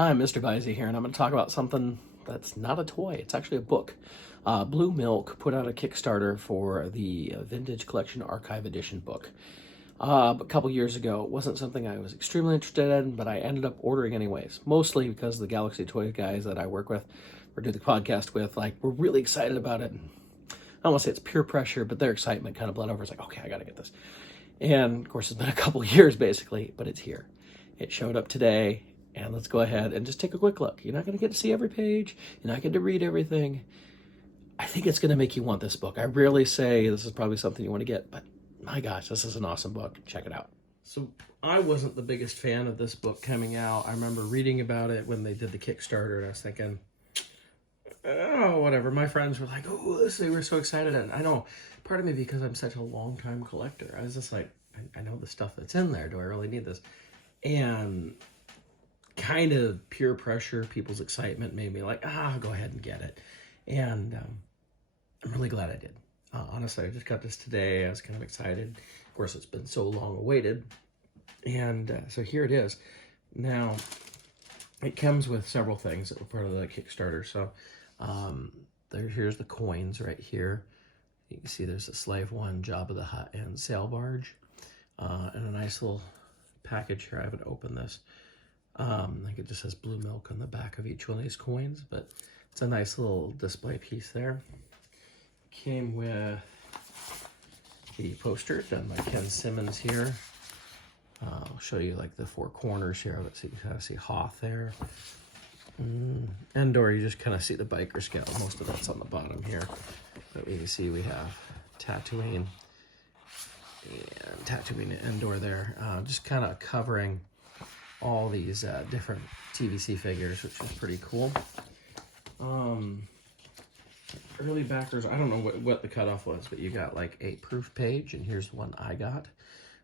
Hi, MrByZ here, and I'm going to talk about something that's not a toy. It's actually a book. Blue Milk put out a Kickstarter for the Vintage Collection Archive Edition book. A couple years ago. It wasn't something I was extremely interested in, but I ended up ordering anyways, mostly because the Galaxy Toy guys that I work with or do the podcast with, were really excited about it. I don't want to say it's peer pressure, but their excitement kind of bled over. It's like, okay, I got to get this. And of course, it's been a couple years basically, but it's here. It showed up today. And let's go ahead and just take a quick look. You're not going to get to see every page. You're not going to read everything. I think it's going to make you want this book. I rarely say this is probably something you want to get, but my gosh, this is an awesome book. Check it out. So I wasn't the biggest fan of this book coming out. I remember reading about it when they did the Kickstarter, and I was thinking, oh, whatever. My friends were like, oh, they were so excited. And I know part of me, because I'm such a long-time collector, I was just like, I know the stuff that's in there. Do I really need this? And kind of peer pressure, people's excitement made me like, go ahead and get it. And I'm really glad I did. Honestly, I just got this today. I was kind of excited. Of course, it's been so long awaited. And so here it is. Now, it comes with several things that were part of the Kickstarter. So here's the coins right here. You can see there's a Slave One, Jabba the Hutt, and Sail Barge. And a nice little package here. I haven't opened this. I think it just says Blue Milk on the back of each one of these coins, but it's a nice little display piece there. Came with the poster done by Ken Simmons here. I'll show you like the four corners here. Let's see, you kind of see Hoth there. Endor, you just kind of see the biker scale. Most of that's on the bottom here. But we can see we have Tatooine and Endor there. Just kind of covering all these different TVC figures, which is pretty cool. Early backers, I don't know what the cutoff was, but you got like a proof page, and here's the one I got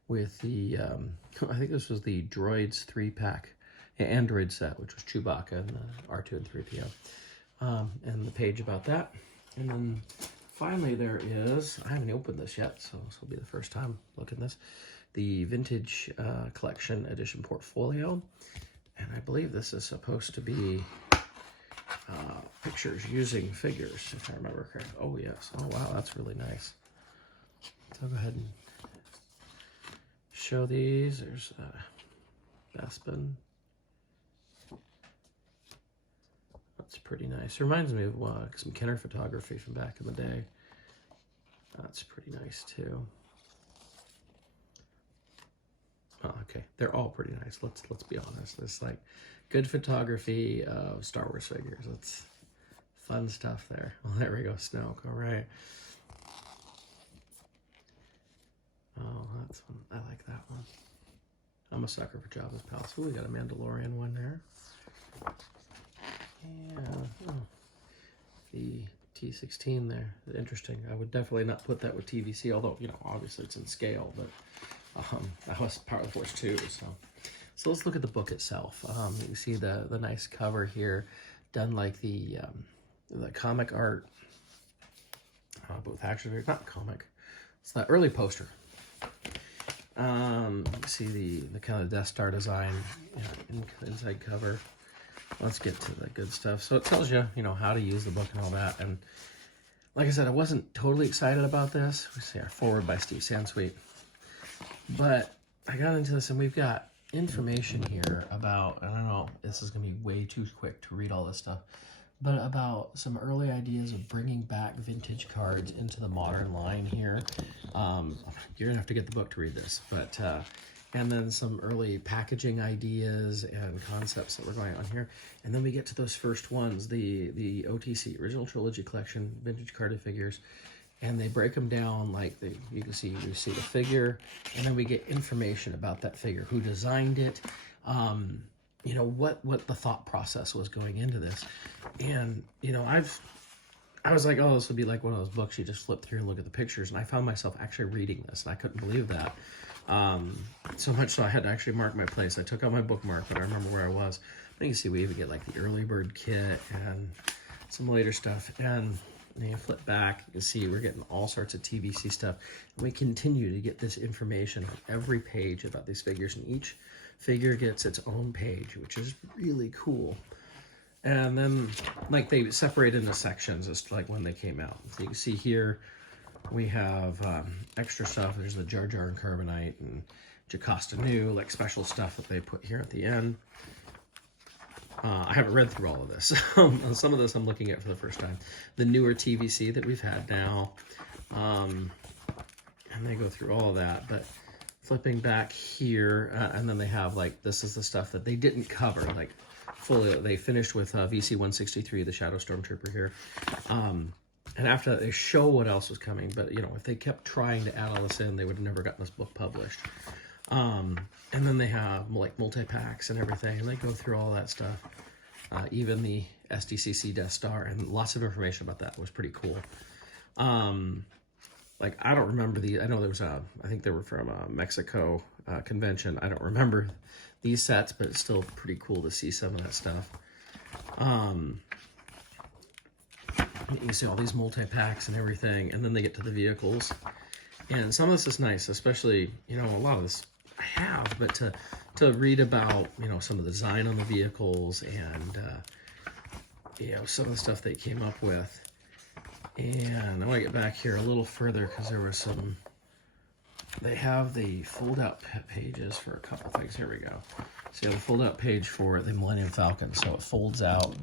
with the, I think this was the Droids 3-pack, Android set, which was Chewbacca and R2 and 3PO. And the page about that. And then finally there is, I haven't opened this yet, so this will be the first time looking at this, the Vintage Collection Edition Portfolio. And I believe this is supposed to be pictures using figures, if I remember correctly. Oh, yes. Oh, wow, that's really nice. So I'll go ahead and show these. There's Bespin. That's pretty nice. Reminds me of some Kenner photography from back in the day. That's pretty nice, too. Oh, okay, they're all pretty nice. Let's be honest. It's like good photography of Star Wars figures. It's fun stuff there. Well, there we go, Snoke. All right. Oh, that's one. I like that one. I'm a sucker for Jabba's Palace. Ooh, we got a Mandalorian one there. Yeah. Oh, the T16 there. Interesting. I would definitely not put that with TVC, although, obviously it's in scale, but that was Power Force 2, so let's look at the book itself. You can see the nice cover here, done like the comic art, both action figures, not comic. It's that early poster. You can see the kind of Death Star design inside cover. Let's get to the good stuff. So it tells you, how to use the book and all that. And like I said, I wasn't totally excited about this. We see our forward by Steve Sansweet. But I got into this, and we've got information here about, I don't know, this is going to be way too quick to read all this stuff, but about some early ideas of bringing back vintage cards into the modern line here. You're going to have to get the book to read this, but and then some early packaging ideas and concepts that were going on here. And then we get to those first ones, the OTC, Original Trilogy Collection, vintage carded figures. And they break them down like you can see, we see the figure, and then we get information about that figure, who designed it, what the thought process was going into this. And, I was like, oh, this would be like one of those books you just flip through and look at the pictures. And I found myself actually reading this, and I couldn't believe that. So much so I had to actually mark my place. I took out my bookmark, but I remember where I was. But you can see we even get like the early bird kit and some later stuff. And then you flip back, you can see we're getting all sorts of TVC stuff. And we continue to get this information on every page about these figures, and each figure gets its own page, which is really cool. And then, like, they separate into sections as to, like, when they came out. So you can see here we have extra stuff. There's the Jar Jar and Carbonite and Jocasta New, like special stuff that they put here at the end. I haven't read through all of this. Some of this I'm looking at for the first time. The newer TVC that we've had now. And they go through all of that. But flipping back here, and then they have, like, this is the stuff that they didn't cover. Like, fully, they finished with VC-163, the Shadow Stormtrooper here. And after that, they show what else was coming. But, you know, if they kept trying to add all this in, they would have never gotten this book published. And then they have, like, multi-packs and everything, and they go through all that stuff. Even the SDCC Death Star, and lots of information about that. It was pretty cool. Like, I don't remember I know there was I think they were from a Mexico convention. I don't remember these sets, but it's still pretty cool to see some of that stuff. You see all these multi-packs and everything, and then they get to the vehicles. And some of this is nice, especially, you know, a lot of this I have, but to read about, you know, some of the design on the vehicles and, you know, some of the stuff they came up with. And I want to get back here a little further because there was some, they have the fold-out pages for a couple things. Here we go. So you have a fold-out page for the Millennium Falcon. So it folds out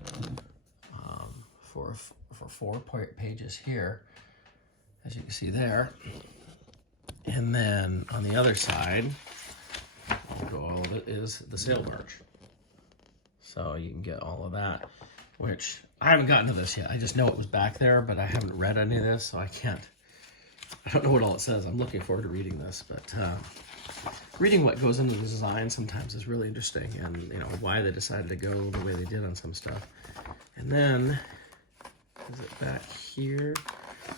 for 4 pages here, as you can see there. And then on the other side, all of it is the sail barge. So you can get all of that, which I haven't gotten to this yet. I just know it was back there, but I haven't read any of this, so I don't know what all it says. I'm looking forward to reading this, but reading what goes into the design sometimes is really interesting, and, you know, why they decided to go the way they did on some stuff. And then, is it back here?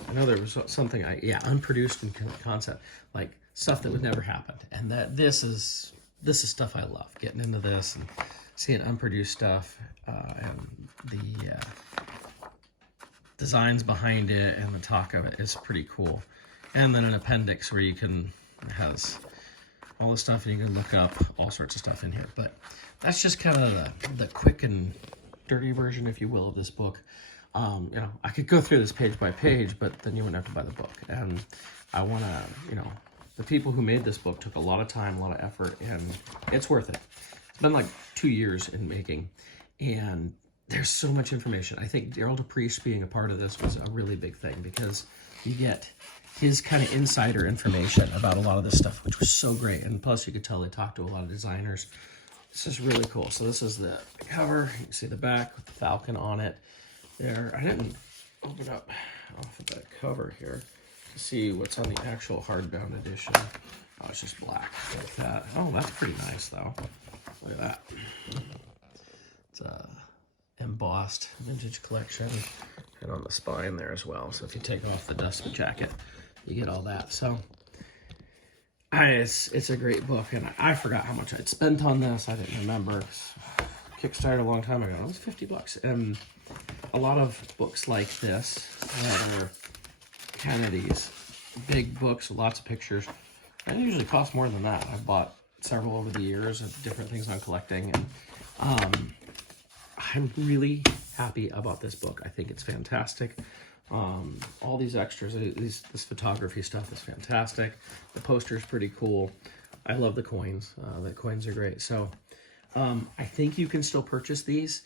I know there was something, unproduced in concept, like stuff that would never happen. And that this is stuff I love, getting into this and seeing unproduced stuff, and the designs behind it and the talk of it is pretty cool. And then an appendix where you has all the stuff and you can look up all sorts of stuff in here. But that's just kind of the quick and dirty version, if you will, of this book. You know, I could go through this page by page, but then you wouldn't have to buy the book. And I want to, you know, the people who made this book took a lot of time, a lot of effort, and it's worth it. It's been like 2 years in making, and there's so much information. I think Daryl DePriest being a part of this was a really big thing because you get his kind of insider information about a lot of this stuff, which was so great. And plus, you could tell they talked to a lot of designers. This is really cool. So this is the cover. You can see the back with the Falcon on it. There, I didn't open up off of that cover here to see what's on the actual hardbound edition. Oh, it's just black like that. Oh, that's pretty nice though. Look at that. It's a embossed vintage collection, and on the spine there as well. So if you take off the dust jacket, you get all that. So it's a great book, and I forgot how much I'd spent on this. I didn't remember. Kickstarted a long time ago. It was $50, and a lot of books like this that are kind of these big books with lots of pictures, they usually cost more than that. I've bought several over the years of different things I'm collecting, and I'm really happy about this book. I think it's fantastic. All these extras, this photography stuff is fantastic. The poster is pretty cool. I love the coins. The coins are great. So I think you can still purchase these.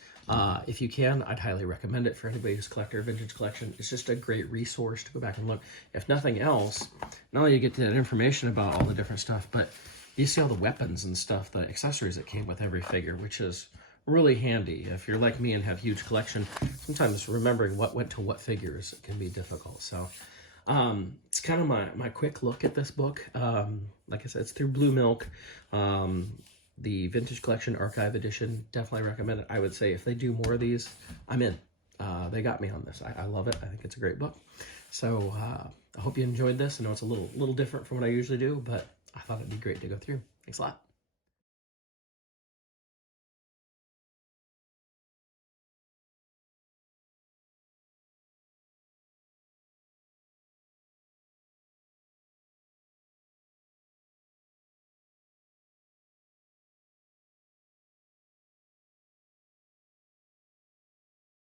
If you can, I'd highly recommend it for anybody who's a collector of vintage collection. It's just a great resource to go back and look. If nothing else, not only you get that information about all the different stuff, but you see all the weapons and stuff, the accessories that came with every figure, which is really handy. If you're like me and have huge collection, sometimes remembering what went to what figures can be difficult. So it's kind of my quick look at this book. Like I said, it's through Blue Milk. The Vintage Collection Archive Edition, definitely recommend it. I would say if they do more of these, I'm in. They got me on this. I love it. I think it's a great book. So I hope you enjoyed this. I know it's a little different from what I usually do, but I thought it'd be great to go through. Thanks a lot.